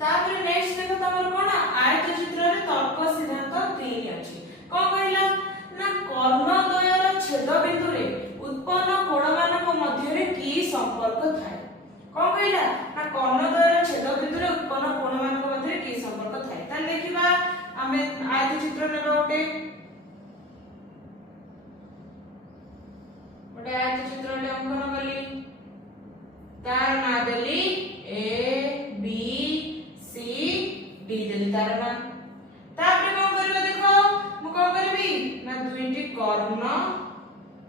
तापर नेक्स्ट देखो तमर कोन आयत चित्र रे तर्क सिद्धांत 3 अछि कोन कहला ना कर्णद्वयर छेद बिंदु रे उत्पन्न कोण मानक मध्य रे की संपर्क थाए कोन कहला ना कर्णद्वयर छेद बिंदु रे उत्पन्न कोण मानक मध्य रे की संपर्क थाए त देखिबा हमें आयत चित्र ने गोटे आयत चित्र रे अंकन कली तार ना देली ए बी सी डी देली तार ना तापर कोन करबे देखो मु कोन करबी ना दुईटी कर्ण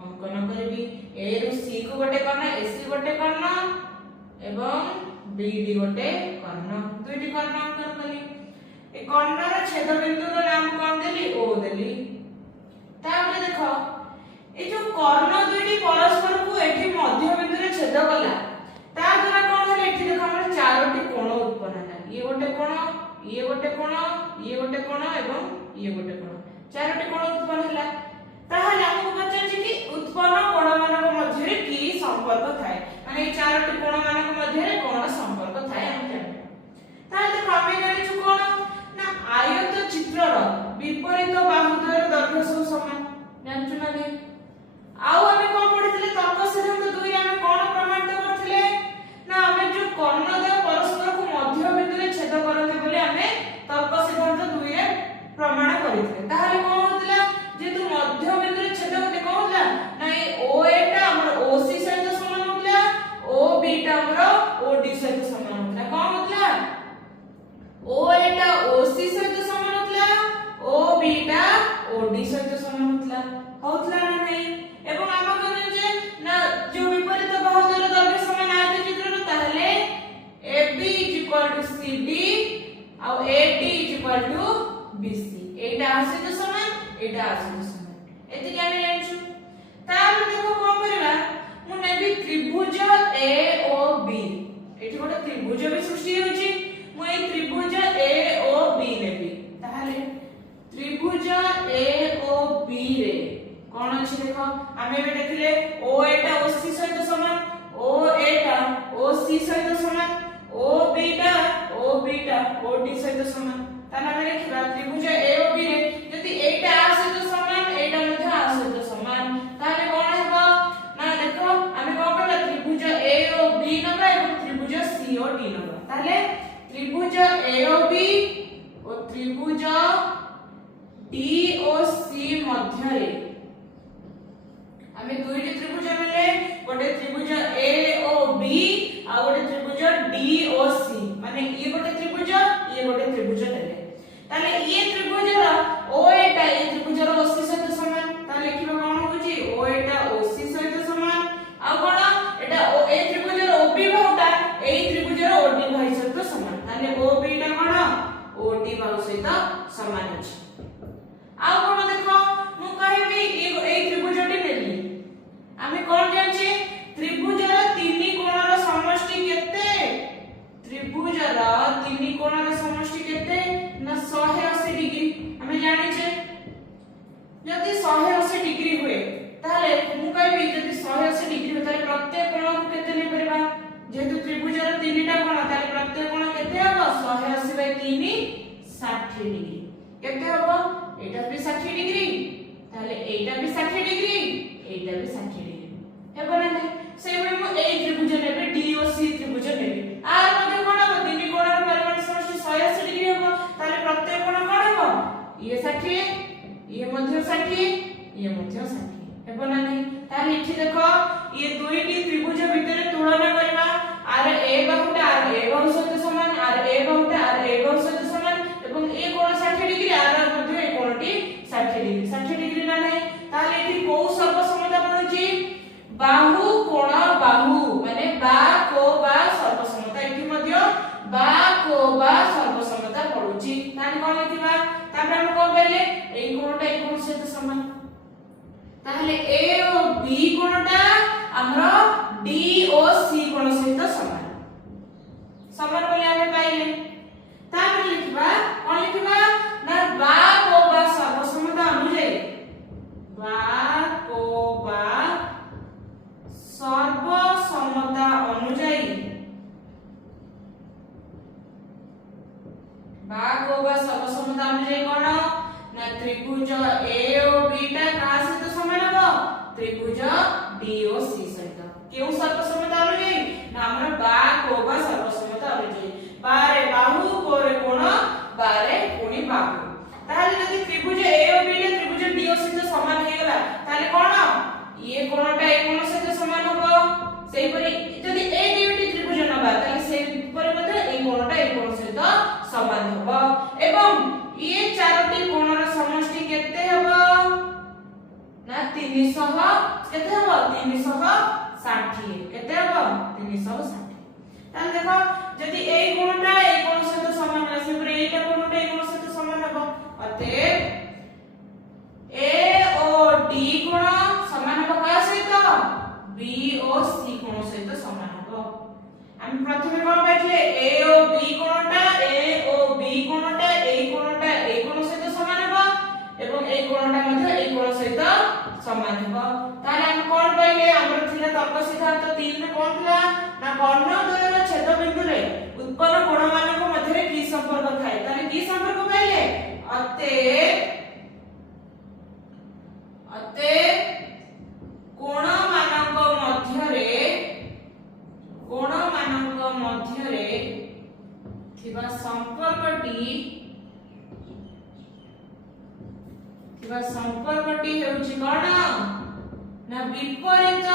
अंकन करबी ए रु सी को गोटे कर्ण ए सी गोटे कर्ण एवं बी डी गोटे कर्ण दुईटी कर्ण अंकन कली ए कर्णर छेद बिंदु रो नाम कोन देली ओ देली तापर देखो ए जो कर्ण दुईटी परस्पर को एठी मध्य बिंदु रे छेद कला ता द्वारा कोन होले एठी देखो हमर चारोटी कोण उत्पन्न होला ये गोटे कोण ये गोटे कोण ये गोटे कोण एवं ये गोटे कोण चारोटी कोण उत्पन्न होला ताहले हमहु पचाछि कि उत्पन्न कोण मानक मध्य रे की संपर्क थाए माने ए चारोटी कोण मानक मध्य रे कोन संपर्क थाए हम जानि ताहले देखो हम जानि छु कोन ना आयत चित्रर विपरीत बाहु द्वयर दैर्घ्य सब समान जानछु ना नै आउ हमें कोन पढिथिले तर्क सिद्धांत 2 रे हमें कोन प्रमाणित करथिले ना हमें जो कर्णद्वय परस्पर को मध्य बिंदु रे छेद करते बोले हमें तर्क सिद्धांत 2 रे प्रमाण करिथिले ताहाले कोन होतला जेतु मध्य बिंदु रे छेद करते कोन होला ना ए ओ ए टा हमर ओ सी सहित समान होतला ओ बी टा हमर ओ डी सहित समान होतला कोन होतला ओ ए टा ओ सी सहित समान होतला ओ बी टा ओ डी सहित समान होतला होतला ना नहीं एवं हम कोन जे ना जो विपरीत बाहु द्वयर दैर्घ्य समान आयत चित्र रो ताहले AB CD आ AD BC एटा आसे तो समान एटा आसे तो समान एति के हम जानछु तार देखो कोन करबा मु नेबी त्रिभुज AOB एठी गोटे त्रिभुज भी सृष्टि होची मु ए त्रिभुज AOB नेबी ताहले त्रिभुज AOB रे कोन अछि देखो हमें भी देखले O एटा OC सहित समान O एटा OC सहित समान O बीटा OD सहित समान ताना हम लिखबा त्रिभुज AOB रे यदि एटा आ सहित समान एटा मध्ये आ सहित समान ताले कोन हेबो ना देखो हमें कोन करला त्रिभुज AOB नबा एवं त्रिभुज COD नबा ताले त्रिभुज AOB और त्रिभुज DOC मध्य रे हमें दुईटी त्रिभुज मिले गोटे त्रिभुज AOB आ गोटे त्रिभुज DOC माने ये गोटे त्रिभुज ये गोटे त्रिभुज देले ताले ये त्रिभुज रो O एटा ये त्रिभुज रो OC सहित समान ताले लिखिबा कोन होची O एटा OC सहित समान आ कोन एटा O ए त्रिभुज रो OB बाहुटा ए त्रिभुज रो OD बाहु सहित समान ताले OB टा कोन OD बाहु सहित समान अछि आ कोन देखो मु कहबी ए त्रिभुजटी नेली हमें कोन जानछे त्रिभुजर तीन कोणर समष्टि केते त्रिभुजर तीन कोणर समष्टि केते ना 180 डिग्री हमें जानिछे यदि 180 डिग्री हुए ताले मु कहबी यदि 180 डिग्री होता है प्रत्येक कोण को केते नै परबा जेतु त्रिभुजर तीनटा कोण ताले प्रत्येक कोण केते हबो 180 बाय 3 60 डिग्री केते हबो एटा भी 60 डिग्री ताले एटा भी 60 डिग्री एटा भी 60 डिग्री हेबो ना नै से बे मु ए त्रिभुज नेबे DOC त्रिभुज नेबे आर मध्ये कोन हबो तीन कोणर परिमाण समष्टि 180 डिग्री हबो ताले प्रत्येक कोण कोन हबो ये 60 ये मध्ये 60 ये मध्ये 60 हेबो ना नै ताले इठी देखो ये दुईटी त्रिभुज भितरे तुलना करबा आर ए बाहुटा आर ए बाहु सहित समान आर ए बाहुटा आर ए बाहु सहित समान एवं ए कोण 60 डिग्री आर मध्ये ए कोणटी 60 डिग्री ना नै ताले इठी को सर्वसमता पडुची बाहु कोण बाहु माने बा को बा सर्वसमता एठी मध्ये बा को बा सर्वसमता पडुची ताने कोन लिखिबा तापर हम कोन कहले ए कोणटा ए कोण सहित समान ताहले ए ओ बी कोणटा हमरो डी ओ सी कोण सहित समान समान बोले हम पाइले तापर लिखिबा कोन लिखिबा ना बा को बा सर्वसमता अनुଯାয়ী बा को बा सर्वसमता अनुযায়ী बा को बा सर्वसम्मत अनुयायी कोन ना त्रिभुज ए ओ बी टा का सहित समान हो त्रिभुज डी ओ सी सहित केउ सर्वसम्मत अनुयायी ना हमर बा को बा सर्वसम्मत अनुयायी बा रे बाहु को रे कोण बा रे कोणी बाहु ताले यदि त्रिभुज ए ओ बी टा त्रिभुज डी ओ सहित समान हे गेला ताले कोन ये कोणटा ए कोण सहित समान हो सेही परि यदि ए दुईटी त्रिभुज नबा ताले सेही परि मध्ये ए कोणटा ए कोण सहित समान हो एवं ये चारोटी कोणर समष्टि केते हबो ना 300 केते हबो 360 केते हबो 360 ताले देखो यदि ए कोणटा ए कोण सहित समान है सेही परि एटा कोणटा ए कोण सहित समान हबो अतएव ए ओ डी कोण समान हबो का सहित बी ओ सी कोण सहित समान हबो हम प्रथमे कोन पाइले ए ओ बी कोणटा ए ओ बी कोणटा ए कोण सहित समान हबो एवं ए कोणटा मध्ये ए कोण सहित समान हबो ताले हम कोन पाइले हमर थिला तर्क सिद्धांत 3 रे कोन थिला ना कर्ण द्वयर छेद बिंदु रे उत्पन्न कोण मानक मध्ये की संपर्क थाए ताले की संपर्क पाइले अते कोण मानक मध्यरे थिबा संपर्कटी हेउची कोन ना विपरीत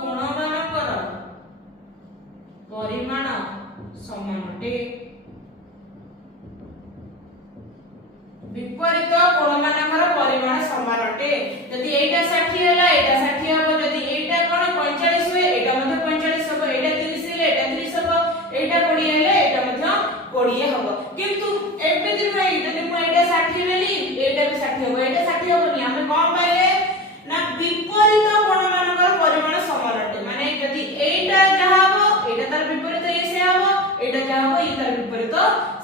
कोण मानकर परिमाण समानटे विपरीत कोण मानकर परिमाण समानटे यदि एटा 60 हैला एटा 60 हबो यदि एटा कोन 45 हुए एटा मध्ये 45 हबो एटा 30 हैले एटा 30 हबो एटा 20 हैले एटा मध्ये 20 हबो किंतु एबे दिन भाई यदि मु एटा 60 लेली एटा भी 60 हबो एटा 60 हबो नि हम कोन पाइले ना विपरीत कोण मानकर परिमाण समानटे माने यदि एटा जहा हबो एटा तार विपरीत ए से हबो एटा जहा हबो ई तार विपरीत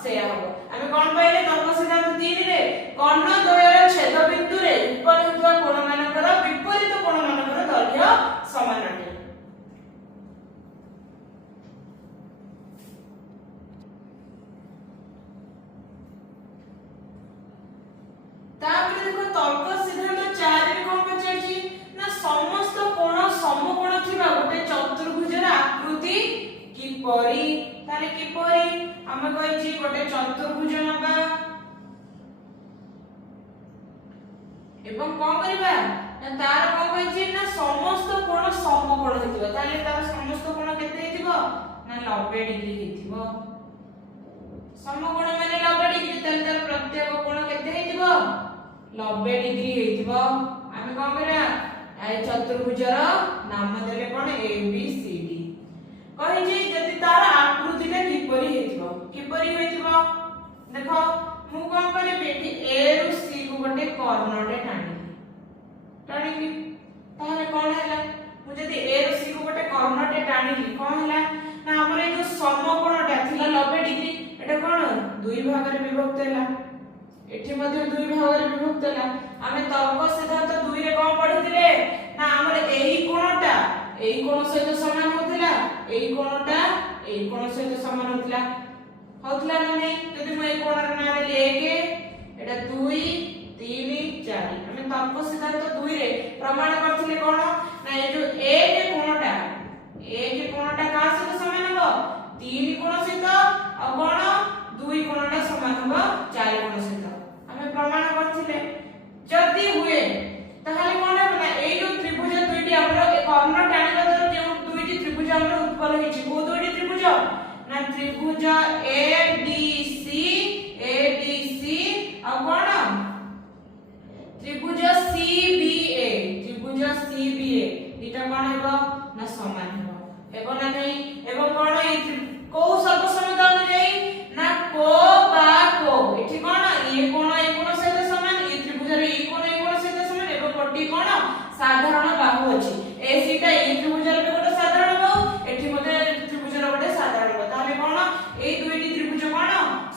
से हबो हम कोन पाइले तर्क सिद्धांत 3 रे कर्ण द्वयर छेद बिंदु रे उत्पन्न होतबा कोण मानकर विपरीत कोण मानकर दैर्घ्य समान अटे तापर देखो तर्क सिद्धांत 4 रे कोन पचाची ना समस्त कोण समकोण थिबा गोटे चतुर्भुजर आकृति किपरि ताले किपरि हम कहछि गोटे चतुर्भुज नबा एवं कोन करबा ना तार कोन कहछि ना समस्त कोण समकोण हेतिबो ताले तार समस्त कोण केते हेतिबो ना 90 डिग्री हेतिबो समकोण माने 90 डिग्री ताले तार प्रत्येक कोण केते हेतिबो 90 डिग्री हेतिबो हम कोन करबा ए चतुर्भुजर नाम देले कोन ए बी सी डी कहछि जति तार आकृतिटा किपरि हेतिबो देखो मु कोन करे बेटी ए रु सी को गोटे कर्णटे टाणी ताले कोन हैला मु जति ए रु सी को गोटे कर्णटे टाणी कोन हैला ना हमर ए जो समकोणटा थिला 90 डिग्री एटा कोन दुई भाग रे विभक्त हैला एठी मध्ये दुई भाग रे विभक्त हैला हमें तर्क सिद्धांत 2 रे कोन पढिथिले ना हमर एही कोणटा एही कोण सहित समान होतिला एही कोणटा एही कोण सहित समान होतिला होतला ना यदि मैं कोण ना ले 1 एटा 2 3 4 हमें तर्क सिद्धांत 2 रे प्रमाण करथिले कोन ना ए जो 1 कोणटा का सहित समान हो 3 कोण सहित आ कोन 2 कोणटा समान हो 4 कोण सहित हमें प्रमाण करथिले जदी हुए ताहाले कोन ना ए जो त्रिभुज दुईटी हमरो एक कर्ण टाणीला तो जो दुईटी त्रिभुज हमरो उत्पन्न हेछि को दुईटी त्रिभुज ना त्रिभुज ADC आ कोन त्रिभुज CBA इटा कोन हेबो ना समान हेबो हेबो ना नै एवं कोन ए को सर्वसम्मत अनुयायी ना को बा को एठी कोन ए कोन सहित समान ए त्रिभुज रे ए कोन सहित समान एवं कोटी कोन साधारण बाहु अछि ए सीटा ए त्रिभुज रे गोटे साधारण बाहु एठी मध्ये त्रिभुज रे गोटे साधारण बाहु ताले कोन ए दुईटी त्रिभुज कोन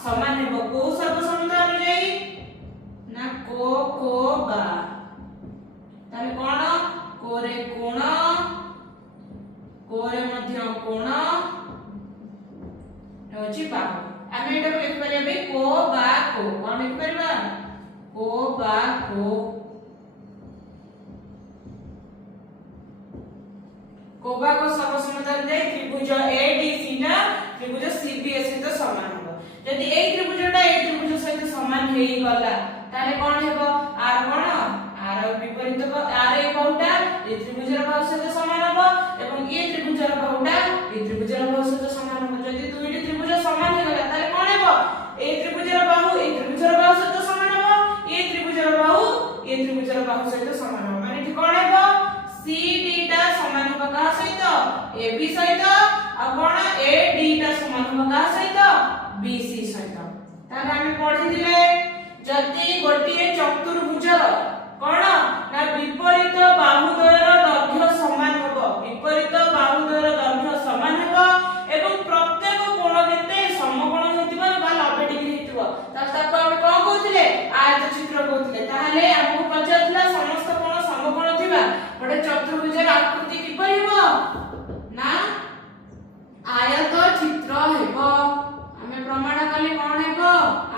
समान हेबो को सर्वसम्मत अनुयायी ना को बा ताले कोन कोरे मध्य कोण होची बाहु आमे एटा को लिख परिबे को बा को कोन लिख परिबा को बा को कोबा को सर्वसम्मत दे त्रिभुज एडीसी ना त्रिभुज सीबीएस सहित समान हो यदि ए त्रिभुजटा ए त्रिभुज सहित समान हेई गला ताले कोन हेबो आर कोन आर विपरीत आर ए बहुटा ए त्रिभुजर बाहु सहित समान हो एवं ए त्रिभुजर बहुटा ए त्रिभुजर बाहु सहित समान हो यदि दुईटी त्रिभुज समान हे गला ताले कोन हेबो ए त्रिभुजर बाहु ए त्रिभुजर बाहु सहित समान हो ए त्रिभुजर बाहु ए त्रिभुजर बाहु सहित समान हो माने ठीक कोन हेबो CD टा समान हो का सहित AB सहित आ कोन AD टा समान हो का सहित BC सहित तार हम पढि दिले जति गोटिए चतुर्भुजर कोन ना विपरीत बाहुद्वयर दैर्घ्य समान होबो विपरीत बाहुद्वयर दैर्घ्य समान होबो एवं प्रत्येक कोण केते समकोण हेतिबो बा 90 डिग्री हेतिबो ताको हम कोन कहथिले आयत चित्र कहथिले ताहाले हमहु पचारथिला समस्त कोण समकोण थिबा गोटे चतुर्भुजर आकृति किपरि हो ना आयत चित्र हेबो हमें प्रमाण कले कोन हेबो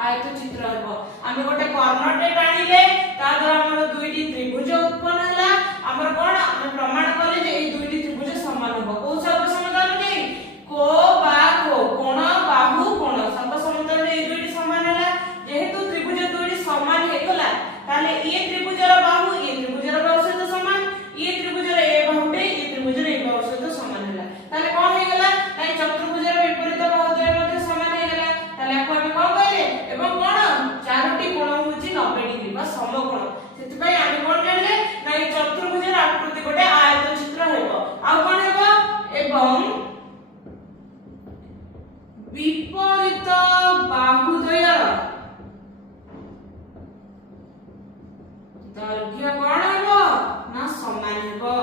आयत चित्र हेबो हमें गोटे कर्णटे टाणीले ता द्वारा हमर दुईटी त्रिभुज उत्पन्न हला हमर कोन हमें प्रमाण कले जे ए दुईटी त्रिभुज समान हेबो को सर्वसम्मत ने को बा को कोण बाहु कोण सर्वसम्मत ने ए दुईटी समान हला जेहेतु त्रिभुज दुईटी समान हे गला ताले ए त्रिभुजर बाहु ए त्रिभुजर बाहु सहित समान ये त्रिभुजर ए बाहुटे ये त्रिभुजर ए बाहु सहित समान हैला ताले कोन हे गेला नै चतुर्भुजर विपरीत बाहुद्वय मध्ये समान हे गेला ताले आपण कोन कहले एवं कोन चारोटी कोण होची 90 डिग्री बा समकोण सेति पई आमी कोन जानले नै चतुर्भुजर आकृति गोटे आयत चित्र हेबो आ कोन हेबो एवं विपरीत बाहुद्वयर दैर्घ्य कोन हेबो ना समान हेबो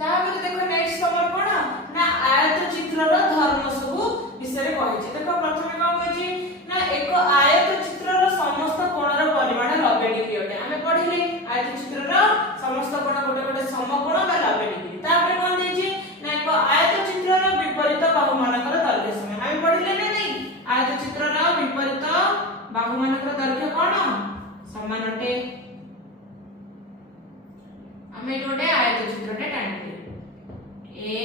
तापर देखो नेक्स्ट खबर कोन ना आयत चित्रर धर्म सब विषय कहै छै देखो प्रथमे कोन कहै छै ना एक आयत चित्रर समस्त कोणर परिमाण 90 डिग्री होते हमें पढिले आयत चित्रर समस्त कोण गोटे गोटे समकोण बा 90 डिग्री तापर कोन दै छै ना एक आयत चित्रर विपरीत बाहु मानकर दैर्घ्य समान हमें पढिले नै नै आयत चित्रर विपरीत बाहु मानकर दैर्घ्य कोन समान होते हमें गोटे आयत चित्रटे टाणिले A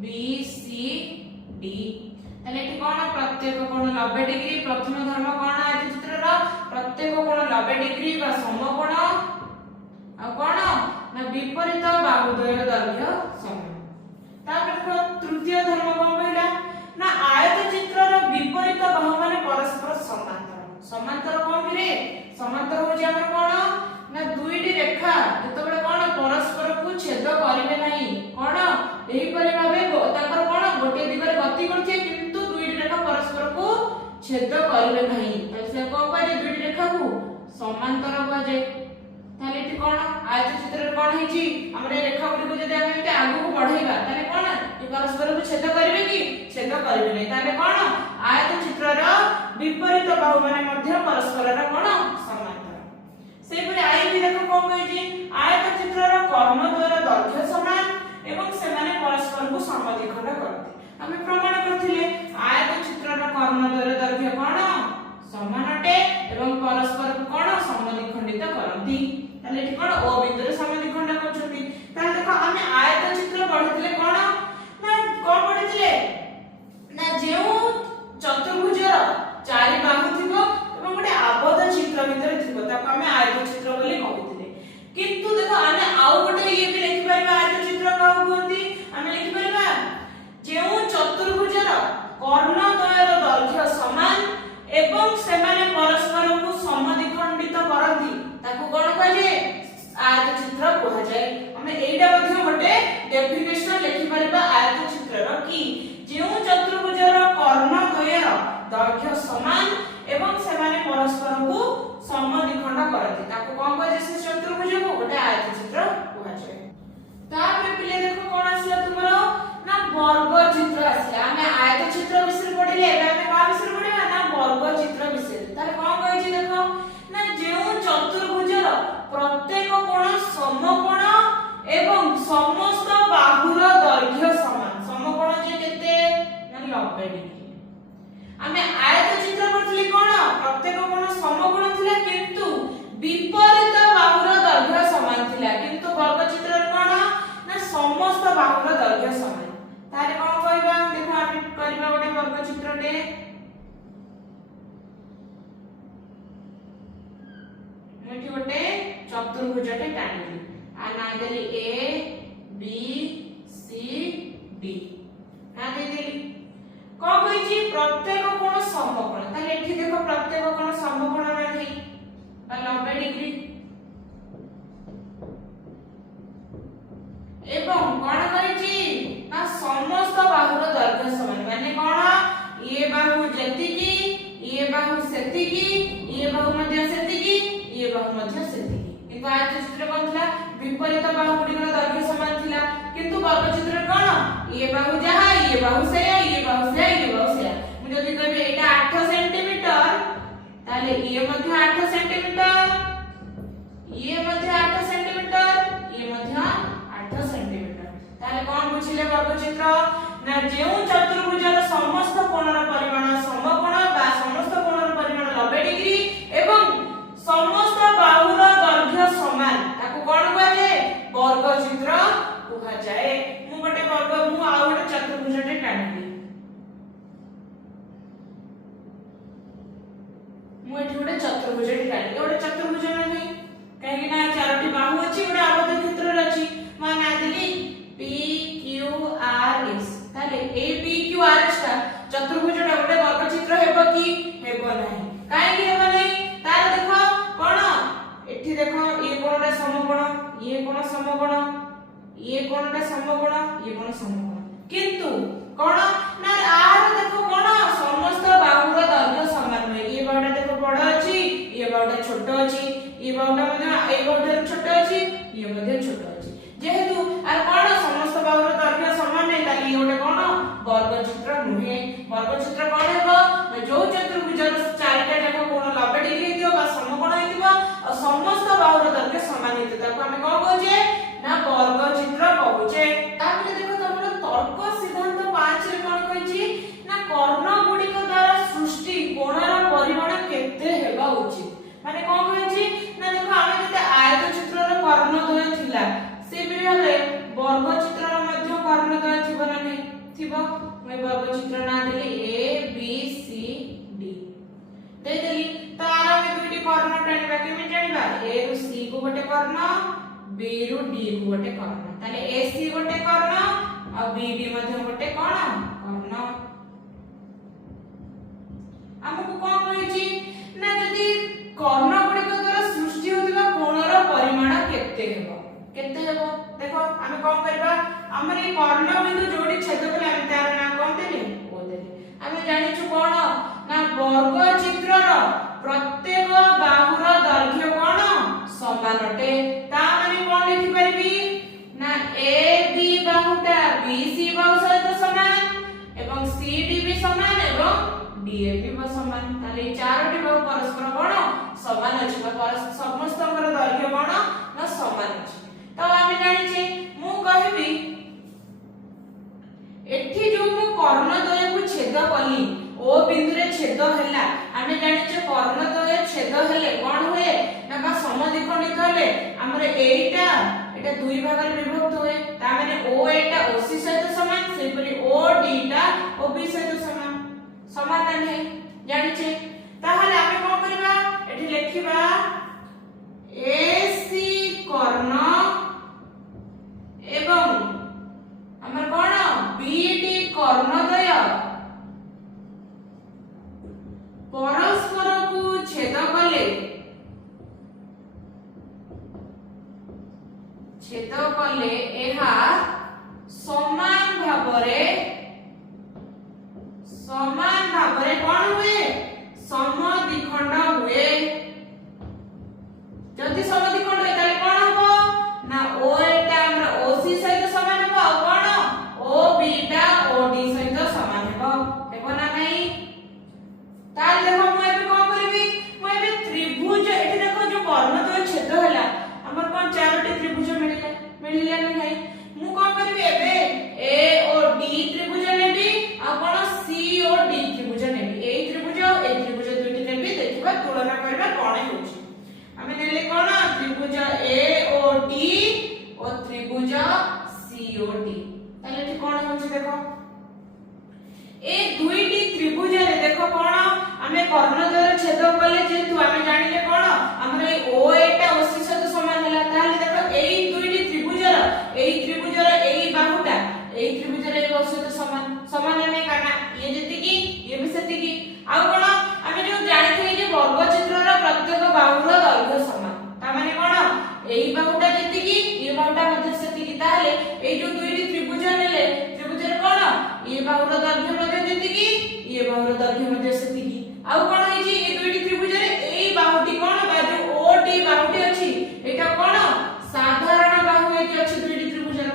B C D ताले एठी कोन प्रत्येक कोण 90 डिग्री प्रथम धर्म कोन आयत चित्रर प्रत्येक कोण 90 डिग्री बा समकोण आ कोन ना विपरीत बाहुद्वयर दैर्घ्य समान तापर तृतीय धर्म कोन कहला ना आयत चित्रर विपरीत बाहु माने परस्पर समांतर समांतर कोन रे समांतर हो जे हमर कोन ना दुईटी रेखा जतबेले कोन परस्पर को छेद करिवे नाही कोन एही परि भाबे ताकर कोन गोटे दिगरे गति करथि किंतु दुईटी रेखा परस्पर को छेद करिवे नाही से को पारे दुईटी रेखा को समांतर बाजे ताले एटी कोन आयत चित्र कोन हिची हमरे रेखा गुडी को जदि हम एते आगु को बढ़ाइबा ताले कोन ए परस्पर को छेद करिवे की छेद करिवे नै ताले कोन आयत चित्रर विपरीत बाहु माने मध्य परस्परर कोन समांतर सेहि परि आई भी देखो कोन कहै छी आयत चित्रर कर्णद्वयर दैर्घ्य समान एवं सेमाने परस्पर को समद्विखंड करते हम प्रमाण करथिले आयत चित्रर कर्णद्वयर दैर्घ्य कोन समान अटे एवं परस्पर को कोन समद्विखंडित करंती ताले एठी कोन ओ बिंदुरे समद्विखंड करछथि ताले देखो हम आयत चित्र पढिथिले कोन ना कोन पढिथिले ना जेउ चतुर्भुजर चारि बाहु थिबो एवं गोटे आबद्ध चित्र भितर थिबो ताको हम आयत चित्र बोली कहथिले किंतु देखो हम आउ गोटे ये भी लिखि परबा आयत चित्र कहू कोंती हम लिखि परबा जेउ चतुर्भुजर कर्णद्वयर दैर्घ्य समान एवं सेमाने परस्पर को समद्विखंडित करंती ताको कोन कहजे आयत चित्र कहै जाय हम एइडा मध्ये गोटे डेफिनेशन लिखि परबा आयत चित्रर की जेउ चतुर्भुजर कर्णद्वयर दैर्घ्य समान एवं सेमाने परस्पर को समद्विखंड करंती ताको कोन कहजे से चतुर्भुज को गोटे आयत चित्र कहै जाय तापर पिले देखो कोन आसला तुमरो ना वर्ग चित्र आसला हमें आयत चित्र विषय पढिले एबे हमें का विषय पढिबा ना वर्ग चित्र विषय ताले कोन कहै छी देखो ना जे प्रत्येक कोण समकोण थिला किंतु विपरीत बाहुर दैर्घ्य समान थिला किंतु वर्ग चित्र कोन ना समस्त बाहुर दैर्घ्य समान तारे कोन कहबा देखो आमे करबा गोटे वर्ग चित्रटे मुठी गोटे चतुर्भुजटे टाणी आ ना देली ए बी सी डी ना देली को कहिची प्रत्येक कोण समकोण ताले एठी देखो प्रत्येक कोण समकोण नाही बा 90 डिग्री एवं कोण कहिची ना समस्त बाहुर दैर्घ्य समान माने कोण ये बाहु जेतिकी ये बाहु सेतिकी ये बाहु मध्य सेतिकी ये बाहु मध्य सेतिकी किंतु आ चित्र कोन थिला विपरीत बाहु गुडीकर दैर्घ्य समान थिला किंतु वर्ग चित्र कोन ये बाहु जहा ये बाहु से ये बाहु से ये बाहु से मु जदी कहबे एटा 8 सेंटीमीटर ताले ये मध्य 8 सेंटीमीटर ये मध्य 8 सेंटीमीटर ये मध्य 8 सेंटीमीटर ताले कोन बुझिले वर्ग चित्र ना जेउ चतुर्भुजर समस्त कोणर परिमाण समकोण बा समस्त कोणर परिमाण 90 डिग्री एवं समस्त बाहुर दैर्घ्य समान ताको कोन कहै जाय वर्ग चित्र कहै जाय मु गोटे वर्ग मु आ गोटे चतुर्भुजटे टाणी मु एठी गोटे चतुर्भुजटे टाणी गोटे चतुर्भुज नै काहे कि ना चारोटी बाहु अछि गोटे आबद्ध क्षेत्र अछि मा ना देली P Q R S ताले A P Q R S का चतुर्भुजटा गोटे वर्ग चित्र हेबो कि हेबो नाही काहे कि हेबो नाही तार देखो कोन एठी देखो ये कोनटा समकोण ये कोन समकोण ये कोनटा समकोण ये कोन समकोण किंतु कोन ना आर देखो कोन समस्त बाहुर दैर्घ्य समान होय ये बाहुटा देखो बड़ अछि ये बाहुटा छोट अछि ये बाहुटा मध्ये ए बाहुटा छोट अछि ये मध्ये छोट अछि जेहेतु आर कोन समस्त बाहुर दैर्घ्य समान नै ताली गोटे कोन वर्ग चित्र नुहे वर्ग चित्र कोन हेबो जो चतुर्भुजर चारिटा जाक कोन 90 डिग्री हेतिबो बा समकोण हेतिबो और समस्त बाहुर दैर्घ्य समान हेतिबो ताको हम कोन कहजे ना वर्ग चित्र कहूचे तापरे देखो तमरो तर्क सिद्धांत 5 रे कोन कहिची ना कर्ण गुडी को द्वारा सृष्टि कोणर परिमाण केते हेबा उचित माने कोन कहिची ना देखो आमे जते आयत चित्रर कर्ण द्वय थिला से बिरले वर्ग चित्रर मध्य कर्ण द्वय थिबो ना नै थिबो मैं वर्ग चित्र ना देली ए बी सी डी दे देली तारा में दुईटी कर्ण टाणीबा केमे जानिबा ए रु सी को गोटे कर्ण बी रु डी को गोटे कर्ण ताले ए सी गोटे कर्ण और बी डी मध्ये गोटे कोन कर्ण हमकु कोन कहिची ना जदी कर्ण गुडी को द्वारा सृष्टि होतिबा कोणर परिमाण केते हेबो देखो हम कोन करबा हमर ए कर्ण बिंदु जोडी छेद कले हम तार ना कोन देली ओ देली हम जानि छु कोन ना वर्ग चित्रर प्रत्येक बाहुर दैर्घ्य कोन समान अटे ता माने कोन लिखि परबी ना ए बी बाहुटा बी सी बाहु सहित समान एवं सी डी भी समान एवं डी ए भी समान ताले चारोटी बाहु परस्पर कोन समान अछि समस्तकर दैर्घ्य कोन ना समान अछि तो आमे जानि छी मु कहबी एठी जो मु कर्ण द्वय को छेद कली ओ बिंदु रे छेद हैला आमे जानि छी कर्ण द्वय छेद हेले कोन होए ना बा समद्विखंडित हेले हमरे एटा एटा दुई भाग रे विभक्त होए ता माने ओ एटा ओ सी सहित समान सेपरि ओ डी टा ओ बी सहित समान समान नै जानि छी ताहाले आमे कोन करबा एठी लेखिबा ए सी कर्ण एवं हमर कोन बीडी कर्णद्वय परस्पर को छेद कले एहा समान भाबरे कोन हुए समद्विखंड हुए जति समद्विखंड होय ताले कोन हबो ना ओ एटा हमर ओसी सहित समान हबो कोन ओ बीटा ओ डी सहित समान हबो हेबो ना नै ताल देखो मु एबे कोन करबी मु एबे त्रिभुज एठी देखो जो कर्ण द्वय छेद होला हमर कोन चारोटी त्रिभुज मिलिले नै मु कोन करबी एबे ए ओ डी त्रिभुज लेबी आ कोन सी ओ डी କର୍ଣ୍ଣଦ୍ୱୟ ଛେଦ କଲେ ଯେହେତୁ ଆମେ ଜାଣିଲେ କଣ ଆମର এই OA ଟା OC ସହିତ ସମାନ ହେଲା ତାହେଲେ ଦେଖ এই দুইটি ত্রিভুজର এই বাহুটা এই ত্রিভুজର এই বাহু ସହିତ ସମାନ ସମାନ নাই কারণ ইয়ে যেতিকি ইয়ে ବି সেতিকি ଆଉ কোন আমি যে জানিଥିଲି যে বর্গচিত্রର প্রত্যেক বাহুর দৈর্ঘ্য সমান তার মানে কোন এই বাহুটা যেতিকি এই বাহুটা মধ্যে সেতিকি তাহলে এই যে দুইটি ত্রিভুজ নেলে ত্রিভুজের কোন এই বাহুর দৈর্ঘ্য মধ্যে যেতিকি এই বাহুর দৈর্ঘ্য মধ্যে সেতিকি ଆଉ কোন হইছি এই দুইটি ত্রিভুজের এই বাহুটি কোন বা যে OD বাহুটি আছে এটা কোন সাধারণ বাহু হইকি আছে দুইটি ত্রিভুজের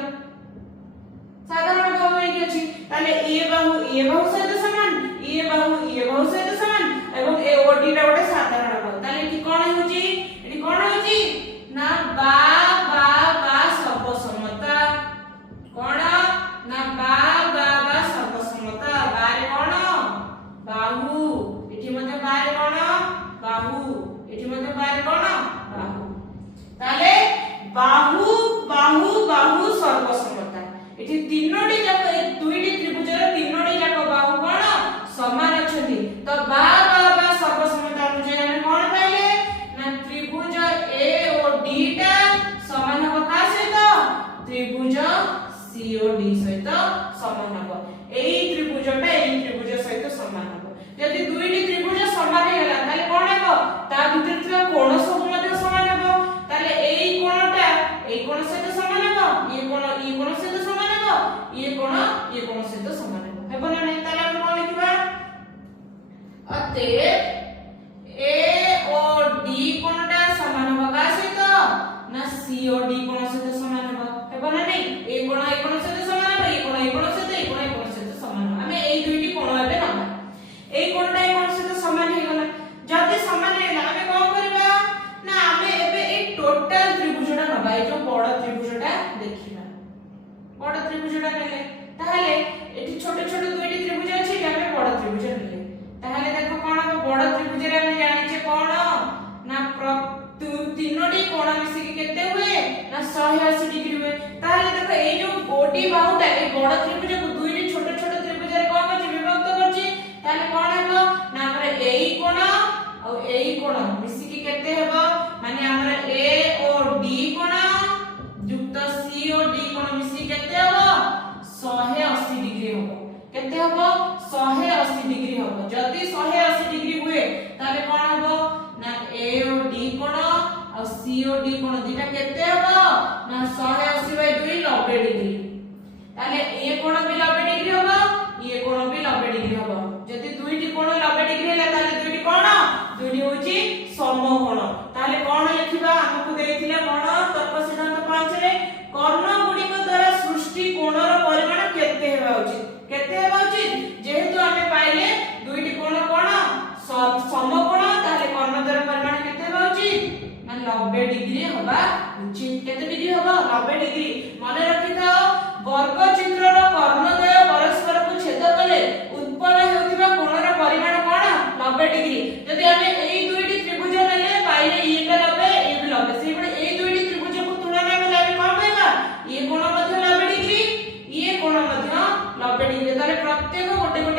সাধারণ বাহু হইকি আছে তাহলে এই বাহু সহিত সমান এই বাহু সহিত সমান এবং এই OD টা ওটা সাধারণ বাহু তাহলে এটি কোন হইছি এটি কোন হইছি না বা সর্বসমতা কোন না বা সর্বসমতা বারে কোন বাহু এটি মধ্যে বারে কোন বাহু এটি মধ্যে বারে কোন বাহু তাহলে বাহু সর্বসমতা এটি তিনটি যাক এই দুইটি ত্রিভুজের তিনটি যাক বাহু কোন সমান অছন্তি তো বা সর্বসমতা অনুযায়ী আমি কোন পাইলে না ত্রিভুজ A ও D টা সমান হবে কার সহিত ত্রিভুজ C ও D সহিত সমান হবে এই ত্রিভুজটা এই ত্রিভুজ সহিত সমান হবে যদি দুইটি ত্রিভুজ সমান হয়ে গেল তাহলে কোন হবে তা ভিতরে থাকা কোণ সব মধ্যে সমান হবে তাহলে এই কোণটা এই কোণ সহিত সমান হবে এই কোণ সহিত সমান হবে এই কোণ সহিত সমান হবে না নাই তাহলে আমরা কোন লিখবা অতএব A ও D কোণটা সমান হবে কার সহিত না C ও D কোণ সহিত সমান হবে না নাই এই কোণ সহিত সমান হবে এই কোণ সহিত সমান হবে আমি এই দুইটি কোণ হবে নবা এই কোণটা এই কোণ সহিত সমান হয়ে গলা যদি সমান হয়ে গলা আমি কোন করিবা না আমি এবে এই টোটাল ত্রিভুজটা নবা এই যে বড় ত্রিভুজটা দেখিবা বড় ত্রিভুজটা নেলে তাহলে এটি ছোট ছোট দুইটি ত্রিভুজ আছে যে আমি বড় ত্রিভুজ নেলে তাহলে দেখো কোন হবে বড় ত্রিভুজের আমি জানিছে কোন না তিনটি কোণ মিশিকি কেতে হুয়ে না 180 ডিগ্রি হুয়ে তাহলে দেখো এই যে OD বাহুটা এই বড় ত্রিভুজকে দুইটি ছোট ছোট ত্রিভুজের কোণ করছি বিভক্ত করছি তাহলে কোন হলো না আমরা এই কোণ আর এই কোণ মিশিকি কেতে হবে মানে আমরা A ও D কোণ যুক্ত C ও D কোণ মিশিকি কেতে হবে 180 ডিগ্রি হবে কেতে হবে 180 ডিগ্রি হবে যদি 180 ডিগ্রি হুয়ে তাহলে কোন হবে না A ও D কোণ আর C ও D কোণ দুইটা কেতে হবে না 180 বাই 2 90 ডিগ্রি তাহলে এ কোণ भी 90 ডিগ্রি হবে এ কোণ भी 90 ডিগ্রি হবে যদি দুইটি কোণ 90 ডিগ্রি হলে তাহলে দুইটি কোণ দুইটি হচ্ছে সমকোণ তাহলে কোণ লিখিবা আমাকে দেইছিলে কোণ তর্ক সিদ্ধান্ত 5 রে কর্ণ গুড়িক দ্বারা সৃষ্টি কোণর পরিমাণ কেতে হেবা উচিত যেহেতু আমি পাইলে দুইটি কোণ সমকোণ তাহলে কর্ণ দ্বারা পরিমাণ কেতে হেবা উচিত মানে 90 ডিগ্রি হবা উচিত কেতে ডিগ্রি হবা 90 ডিগ্রি মনে রাখিথাও বর্গচিত্রর কর্ণদ্বয় পরস্পরକୁ ছেদ কলে উৎপন্ন হেউଥିବା কোণর পরিমাণ কোণ 90 ডিগ্রি যদি আমি এই দুইটি ত্রিভুজ নেলে পাইলে ইটা 90 এ भी 90 সেইভাবে এই দুইটি ত্রিভুজକୁ তুলনা কলে আমি কোন পাইবা এই কোণ ମଧ୍ୟ 90 ডিগ্রি এই কোণ ମଧ୍ୟ 90 ডিগ্রি তাহলে প্রত্যেক গোটে